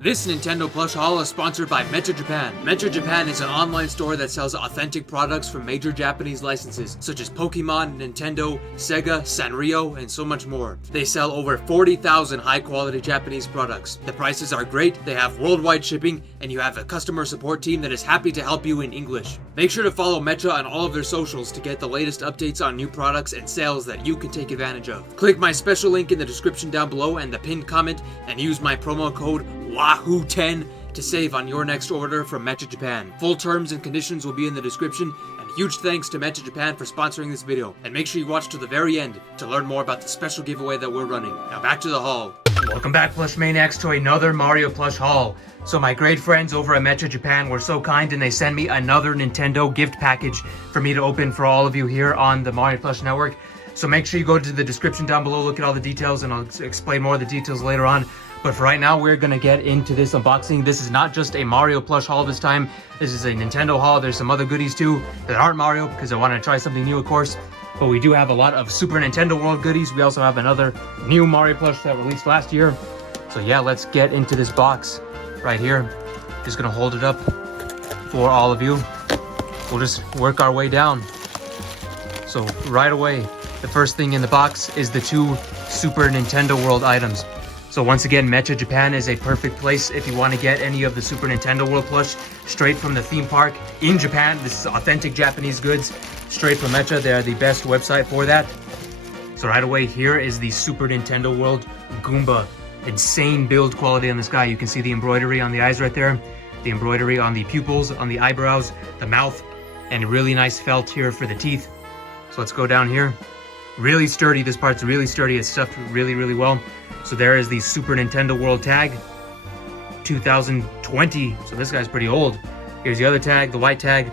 This Nintendo plush haul is sponsored by Metro Japan. Metro Japan is an online store that sells authentic products from major Japanese licenses, such as Pokemon, Nintendo, Sega, Sanrio, and so much more. They sell over 40,000 high-quality Japanese products. The prices are great, they have worldwide shipping, and you have a customer support team that is happy to help you in English. Make sure to follow Metro on all of their socials to get the latest updates on new products and sales that you can take advantage of. Click my special link in the description down below and the pinned comment, and use my promo code WAHOO10 to save on your next order from Metro Japan. Full terms and conditions will be in the description, and huge thanks to Metro Japan for sponsoring this video. And make sure you watch to the very end to learn more about the special giveaway that we're running. Now back to the haul. Welcome back, Plush Maniacs, to another Mario plush haul. So my great friends over at Metro Japan were so kind and they sent me another Nintendo gift package for me to open for all of you here on the Mario Plush Network. So make sure you go to the description down below, look at all the details, and I'll explain more of the details later on. But for right now, we're going to get into this unboxing. This is not just a Mario plush haul this time. This is a Nintendo haul. There's some other goodies too that aren't Mario because I want to try something new, of course. But we do have a lot of Super Nintendo World goodies. We also have another new Mario plush that released last year. So yeah, let's get into this box right here. Just going to hold it up for all of you. We'll just work our way down. So right away, the first thing in the box is the two Super Nintendo World items. So once again, Metro Japan is a perfect place if you want to get any of the Super Nintendo World plush straight from the theme park in Japan. This is authentic Japanese goods straight from Metro. They're the best website for that. So right away, here is the Super Nintendo World Goomba. Insane build quality on this guy. You can see the embroidery on the eyes right there, the embroidery on the pupils, on the eyebrows, the mouth, and really nice felt here for the teeth. So let's go down here. Really sturdy. This part's really sturdy. It's stuffed really, really well. So there is the Super Nintendo World tag, 2020. So this guy's pretty old. Here's the other tag, the white tag,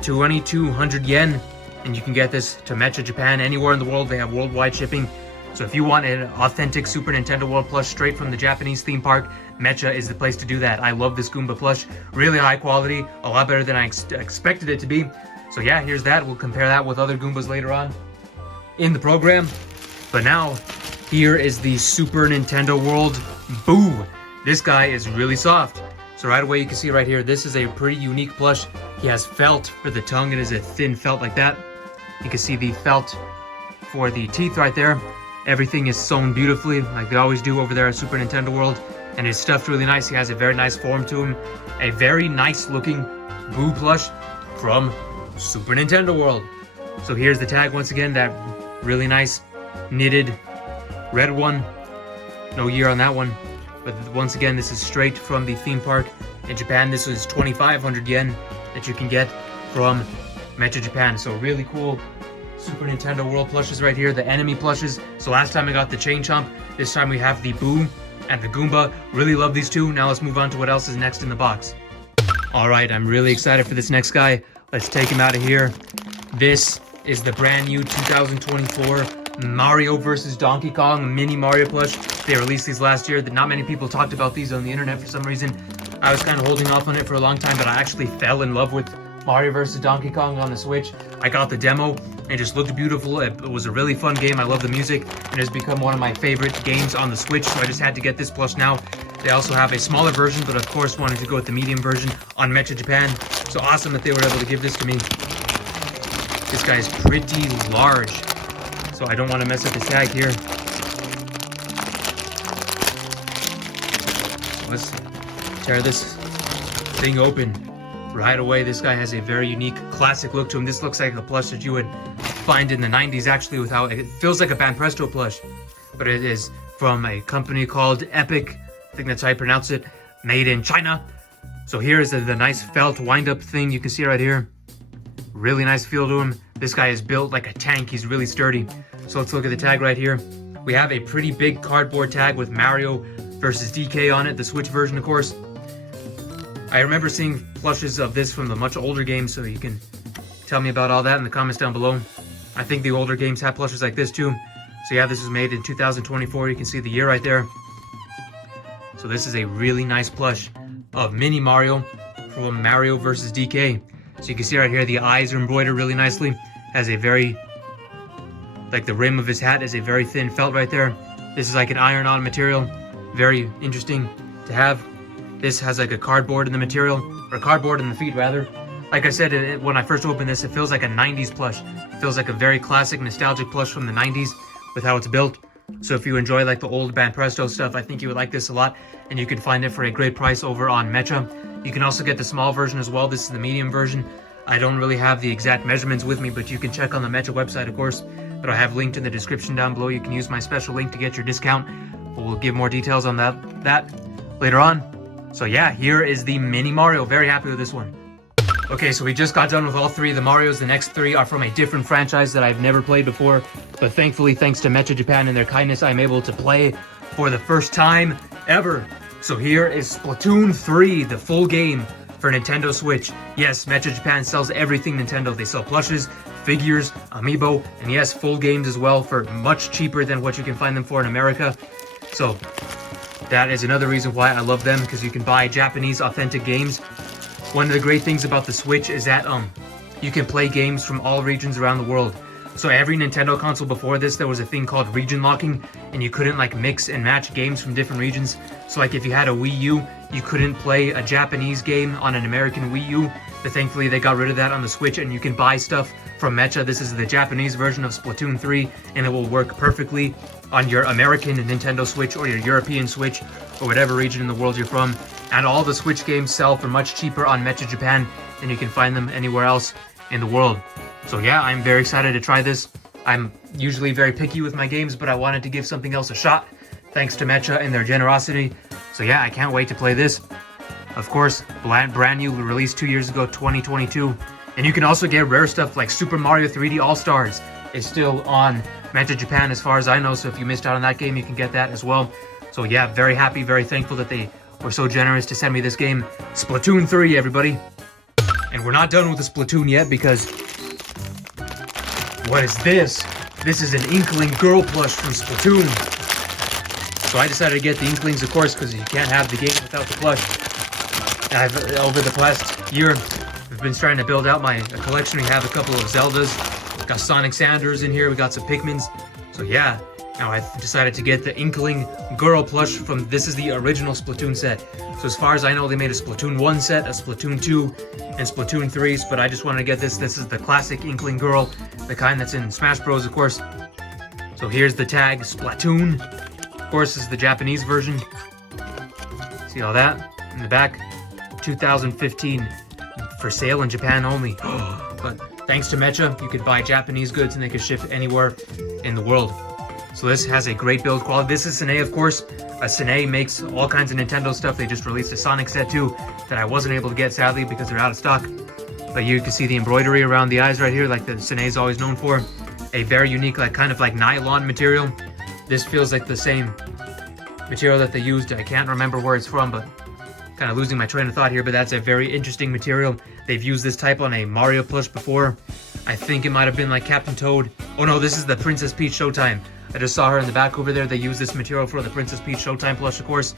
2,200 yen. And you can get this to Metro Japan anywhere in the world. They have worldwide shipping. So if you want an authentic Super Nintendo World plush straight from the Japanese theme park, Metro is the place to do that. I love this Goomba plush. Really high quality, a lot better than I expected it to be. So yeah, here's that. We'll compare that with other Goombas later on in the program. But now, here is the Super Nintendo World Boo. This guy is really soft. So right away you can see right here, this is a pretty unique plush. He has felt for the tongue. It is a thin felt like that. You can see the felt for the teeth right there. Everything is sewn beautifully like they always do over there at Super Nintendo World. And it's stuffed really nice. He has a very nice form to him. A very nice looking Boo plush from Super Nintendo World. So here's the tag once again, that really nice knitted red one. No year on that one. But once again, this is straight from the theme park in Japan. This is 2,500 yen that you can get from Metro Japan. So really cool Super Nintendo World plushes right here. The enemy plushes. So last time I got the Chain Chomp. This time we have the Boo and the Goomba. Really love these two. Now let's move on to what else is next in the box. Alright, I'm really excited for this next guy. Let's take him out of here. This is the brand new 2024 Mario vs. Donkey Kong mini Mario plush. They released these last year. Not many people talked about these on the internet for some reason. I was kind of holding off on it for a long time, but I actually fell in love with Mario vs. Donkey Kong on the Switch. I got the demo. It just looked beautiful. It was a really fun game. I love the music. It has become one of my favorite games on the Switch, so I just had to get this plush now. They also have a smaller version, but of course wanted to go with the medium version on Metro Japan. So awesome that they were able to give this to me. This guy is pretty large, so I don't want to mess up the tag here. So let's tear this thing open right away. This guy has a very unique classic look to him. This looks like a plush that you would find in the 90s actually, without it feels like a Banpresto plush, but it is from a company called Epic. I think that's how you pronounce it. Made in China. So here is the nice felt wind-up thing. You can see right here. Really nice feel to him. This guy is built like a tank. He's really sturdy. So let's look at the tag right here. We have a pretty big cardboard tag with Mario versus DK on it. The Switch version, of course. I remember seeing plushes of this from the much older games, so you can tell me about all that in the comments down below. I think the older games have plushes like this too. So yeah, this was made in 2024. You can see the year right there. So this is a really nice plush of Mini Mario from Mario vs. DK. So you can see right here, the eyes are embroidered really nicely. Has a very, like the rim of his hat is a very thin felt right there. This is like an iron-on material. Very interesting to have. This has like a cardboard in the material, or cardboard in the feet rather. Like I said, when I first opened this, it feels like a 90s plush. It feels like a very classic, nostalgic plush from the 90s with how it's built. So if you enjoy like the old Banpresto stuff, I think you would like this a lot. And you can find it for a great price over on Mecha. You can also get the small version as well. This is the medium version. I don't really have the exact measurements with me, but you can check on the Mecha website, of course. But I have linked in the description down below. You can use my special link to get your discount. But we'll give more details on that later on. So yeah, here is the Mini Mario. Very happy with this one. Okay, so we just got done with all three of the Marios. The next three are from a different franchise that I've never played before. But thankfully, thanks to Mecha Japan and their kindness, I'm able to play for the first time ever. So here is Splatoon 3, the full game for Nintendo Switch. Yes, Mecha Japan sells everything Nintendo. They sell plushes, figures, amiibo, and yes, full games as well for much cheaper than what you can find them for in America. So that is another reason why I love them, because you can buy Japanese authentic games. One of the great things about the Switch is that you can play games from all regions around the world. So every Nintendo console before this, there was a thing called region locking, and you couldn't like mix and match games from different regions. So like if you had a Wii U, you couldn't play a Japanese game on an American Wii U. But thankfully they got rid of that on the Switch, and you can buy stuff from Mecha. This is the Japanese version of Splatoon 3, and it will work perfectly on your American Nintendo Switch or your European Switch or whatever region in the world you're from. And all the Switch games sell for much cheaper on Mecha Japan than you can find them anywhere else in the world. So yeah, I'm very excited to try this. I'm usually very picky with my games, but I wanted to give something else a shot, thanks to Mecha and their generosity. So yeah, I can't wait to play this. Of course, brand new, released 2 years ago, 2022. And you can also get rare stuff like Super Mario 3D All-Stars is still on Mecha Japan as far as I know, so if you missed out on that game, you can get that as well. So yeah, very happy, very thankful that they were so generous to send me this game. Splatoon 3, everybody. And we're not done with the Splatoon yet, because what is this? This is an Inkling girl plush from Splatoon. So I decided to get the Inklings, of course, because you can't have the game without the plush. And over the past year, I've been trying to build out my collection. We have a couple of Zeldas, got Sonic Sanders in here, we got some Pikmins. So yeah, now I decided to get the Inkling girl plush from, this is the original Splatoon set. So as far as I know, they made a Splatoon 1 set, a Splatoon 2, and Splatoon 3s, but I just wanted to get this. This is the classic Inkling girl, the kind that's in Smash Bros, of course. So here's the tag, Splatoon. Of course, this is the Japanese version. See all that in the back? 2015, for sale in Japan only. But thanks to Mecha, you could buy Japanese goods and they could ship anywhere in the world. So this has a great build quality. This is Sine, of course. Sine makes all kinds of Nintendo stuff. They just released a Sonic set too that I wasn't able to get, sadly, because they're out of stock. But you can see the embroidery around the eyes right here, like the Sine is always known for. A very unique, like kind of like nylon material. This feels like the same material that they used. I can't remember where it's from, but kind of losing my train of thought here, but that's a very interesting material. They've used this type on a Mario plush before. I think it might have been like Captain Toad. Oh no, this is the Princess Peach Showtime. I just saw her in the back over there. They use this material for the Princess Peach Showtime plush, of course.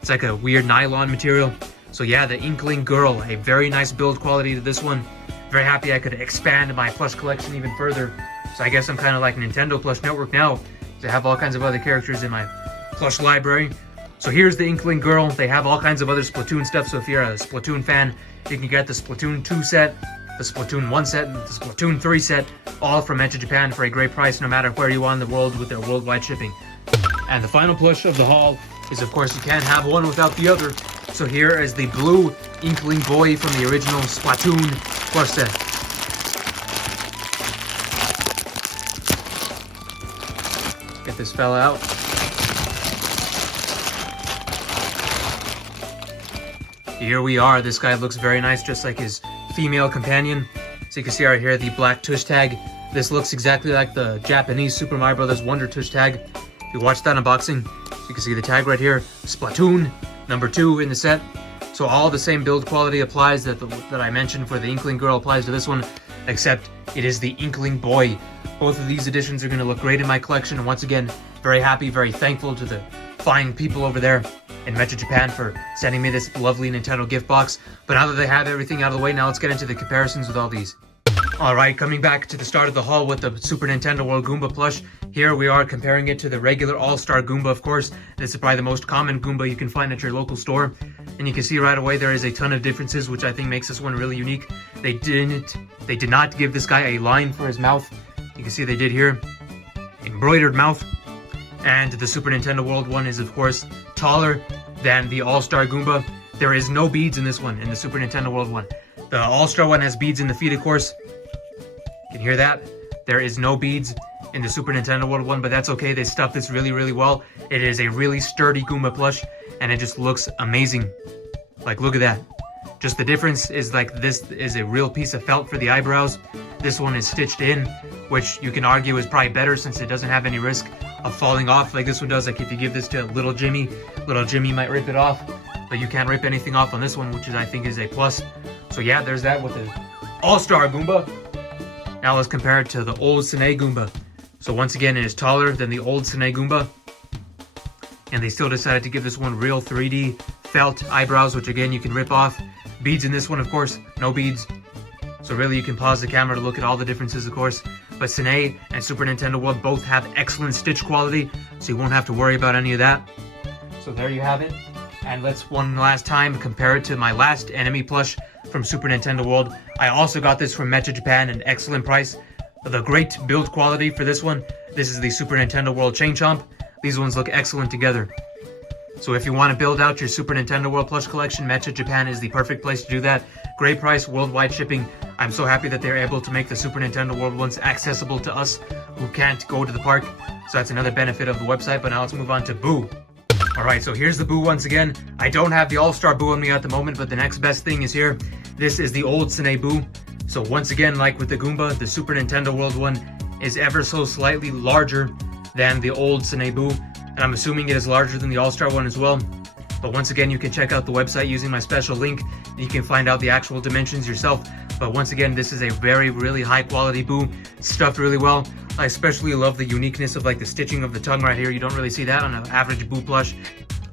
It's like a weird nylon material. So yeah, the Inkling girl, a very nice build quality to this one. Very happy I could expand my plush collection even further. So I guess I'm kind of like Nintendo Plush Network now, to have all kinds of other characters in my plush library. So here's the Inkling girl. They have all kinds of other Splatoon stuff, so if you're a Splatoon fan, you can get the Splatoon 2 set, the Splatoon 1 set, and the Splatoon 3 set, all from Mecha Japan for a great price, no matter where you are in the world, with their worldwide shipping. And the final plush of the haul is, of course, you can't have one without the other. So here is the blue Inkling boy from the original Splatoon plush set. Get this fella out. Here we are. This guy looks very nice, just like his female companion. So you can see right here the black tush tag. This looks exactly like the Japanese Super Mario Bros. Wonder tush tag. If you watch that unboxing, you can see the tag right here. Splatoon number 2 in the set. So all the same build quality applies that I mentioned for the Inkling girl applies to this one, except it is the Inkling boy. Both of these editions are going to look great in my collection. And once again, very happy, very thankful to the fine people over there in Mecha Japan for sending me this lovely Nintendo gift box. But now that they have everything out of the way, now let's get into the comparisons with all these. Alright, coming back to the start of the haul with the Super Nintendo World Goomba plush. Here we are comparing it to the regular All-Star Goomba, of course. This is probably the most common Goomba you can find at your local store. And you can see right away there is a ton of differences, which I think makes this one really unique. They did not give this guy a line for his mouth. You can see they did here. Embroidered mouth. And the Super Nintendo World one is, of course, taller than the All-Star Goomba. There is no beads in this one, in the Super Nintendo World one. The All-Star one has beads in the feet, of course. You can hear that. There is no beads in the Super Nintendo World one, but that's okay. They stuffed this really, really well. It is a really sturdy Goomba plush, and it just looks amazing. Like, look at that. Just the difference is, like, this is a real piece of felt for the eyebrows. This one is stitched in, which you can argue is probably better since it doesn't have any risk of falling off like this one does. Like, if you give this to little Jimmy might rip it off, but you can't rip anything off on this one, which is, I think, is a plus. So yeah, there's that with the All-Star Goomba. Now let's compare it to the old Sine Goomba. So once again, it is taller than the old Sine Goomba. And they still decided to give this one real 3D felt eyebrows, which again, you can rip off. Beads in this one, of course, no beads. So really, you can pause the camera to look at all the differences, of course. But Sine and Super Nintendo World both have excellent stitch quality, so you won't have to worry about any of that. So there you have it. And let's one last time compare it to my last enemy plush from Super Nintendo World. I also got this from Mecha Japan, an excellent price. The great build quality for this one. This is the Super Nintendo World Chain Chomp. These ones look excellent together. So if you want to build out your Super Nintendo World plush collection, Mecha Japan is the perfect place to do that. Great price, worldwide shipping. I'm so happy that they're able to make the Super Nintendo World ones accessible to us who can't go to the park. So that's another benefit of the website. But now let's move on to Boo. Alright, so here's the Boo once again. I don't have the All-Star Boo on me at the moment, but the next best thing is here. This is the old Sine Boo. So once again, like with the Goomba, the Super Nintendo World one is ever so slightly larger than the old Sine Boo. And I'm assuming it is larger than the All-Star one as well. But once again, you can check out the website using my special link. And you can find out the actual dimensions yourself. But once again, this is a really high quality Boo. It's stuffed really well. I especially love the uniqueness of like the stitching of the tongue right here. You don't really see that on an average Boo plush.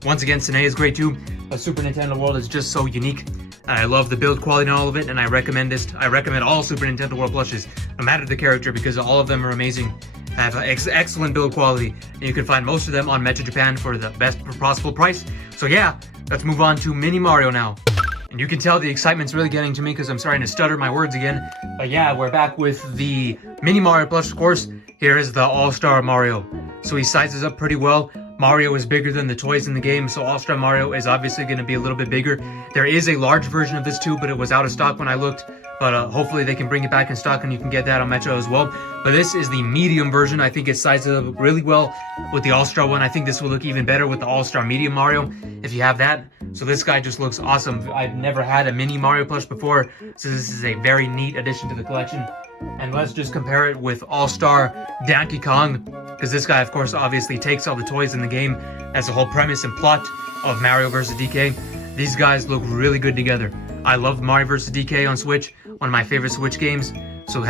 Once again, Sine is great too. But Super Nintendo World is just so unique. I love the build quality and all of it, and I recommend this. I recommend all Super Nintendo World plushes, no matter the character, because all of them are amazing. Have excellent build quality, and you can find most of them on Mecha Japan for the best possible price. So yeah, let's move on to Mini Mario now. And you can tell the excitement's really getting to me because I'm starting to stutter my words again. But yeah, we're back with the Mini Mario plush, of course. Here is the All-Star Mario. So he sizes up pretty well. Mario is bigger than the toys in the game, so All-Star Mario is obviously going to be a little bit bigger. There is a large version of this too, but it was out of stock when I looked. But hopefully they can bring it back in stock and you can get that on Metro as well. But this is the medium version. I think it sizes up really well with the All-Star one. I think this will look even better with the All-Star Medium Mario, if you have that. So this guy just looks awesome. I've never had a Mini Mario plush before, so this is a very neat addition to the collection. And let's just compare it with All-Star Donkey Kong, because this guy, of course, obviously takes all the toys in the game. That's the whole premise and plot of Mario vs. DK. These guys look really good together. I love Mario vs. DK on Switch, one of my favorite Switch games. So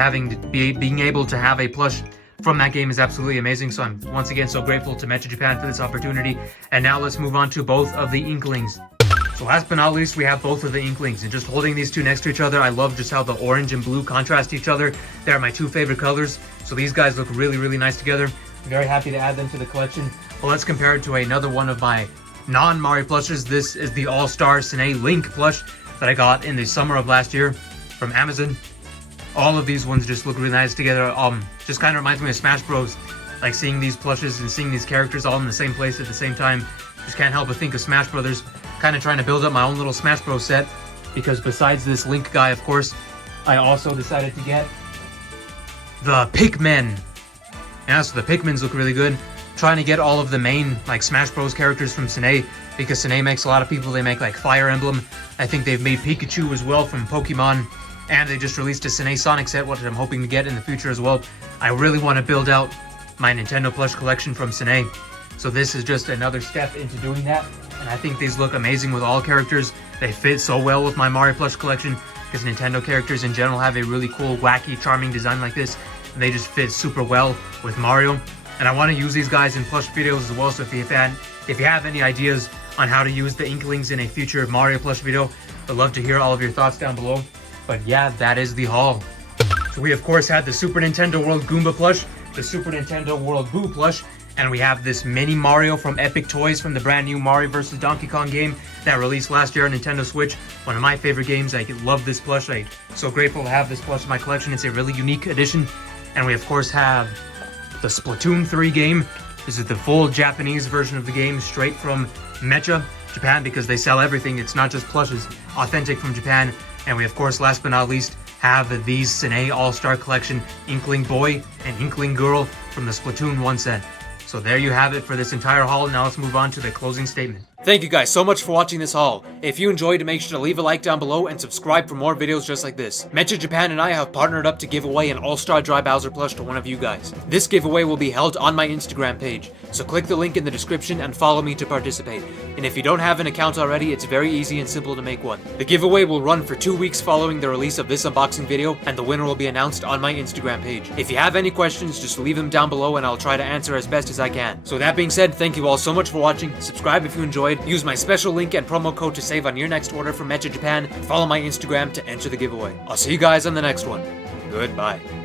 being able to have a plush from that game is absolutely amazing. So I'm once again so grateful to Mecha Japan for this opportunity. And now let's move on to both of the Inklings. So last but not least, we have both of the Inklings, and just holding these two next to each other, I love just how the orange and blue contrast each other. They're my two favorite colors, so these guys look really nice together. I'm very happy to add them to the collection. But let's compare it to another one of my non-Mario plushes. This is the All-Star Sine Link plush that I got in the summer of last year from Amazon. All of these ones just look really nice together. Just kind of reminds me of Smash Bros. Like seeing these plushes and seeing these characters all in the same place at the same time. Just can't help but think of Smash Brothers. Kind of trying to build up my own little Smash Bros set, because besides this Link guy, of course, I also decided to get the Pikmin. Yeah, so the Pikmins look really good. Trying to get all of the main like Smash Bros characters from Sine, because Sine makes a lot of people. They make like Fire Emblem. I think they've made Pikachu as well from Pokemon, and they just released a Sine Sonic set, which I'm hoping to get in the future as well. I really want to build out my Nintendo plush collection from Sine, so this is just another step into doing that. And I think these look amazing with all characters. They fit so well with my Mario plush collection, because Nintendo characters in general have a really cool, wacky, charming design like this, and they just fit super well with Mario. And I want to use these guys in plush videos as well, so if you have any ideas on how to use the Inklings in a future Mario plush video, I'd love to hear all of your thoughts down below. But yeah, that is the haul. So we of course had the Super Nintendo World Goomba plush, the Super Nintendo World Boo plush, and we have this mini Mario from Epic Toys from the brand new Mario vs. Donkey Kong game that released last year on Nintendo Switch. One of my favorite games. I love this plush. I'm so grateful to have this plush in my collection. It's a really unique edition. And we of course have the Splatoon 3 game. This is the full Japanese version of the game, straight from Mecha, Japan, because they sell everything. It's not just plushes, authentic from Japan. And we of course, last but not least, have these Sine All-Star Collection Inkling Boy and Inkling Girl from the Splatoon 1 set. So there you have it for this entire haul. Now let's move on to the closing statement. Thank you guys so much for watching this haul. If you enjoyed, make sure to leave a like down below and subscribe for more videos just like this. Mecha Japan and I have partnered up to give away an All-Star Dry Bowser plush to one of you guys. This giveaway will be held on my Instagram page, so click the link in the description and follow me to participate. And if you don't have an account already, it's very easy and simple to make one. The giveaway will run for 2 weeks following the release of this unboxing video, and the winner will be announced on my Instagram page. If you have any questions, just leave them down below and I'll try to answer as best as I can. So that being said, thank you all so much for watching. Subscribe if you enjoyed. Use my special link and promo code to save on your next order from Mecha Japan. Follow my Instagram to enter the giveaway. I'll see you guys on the next one. Goodbye.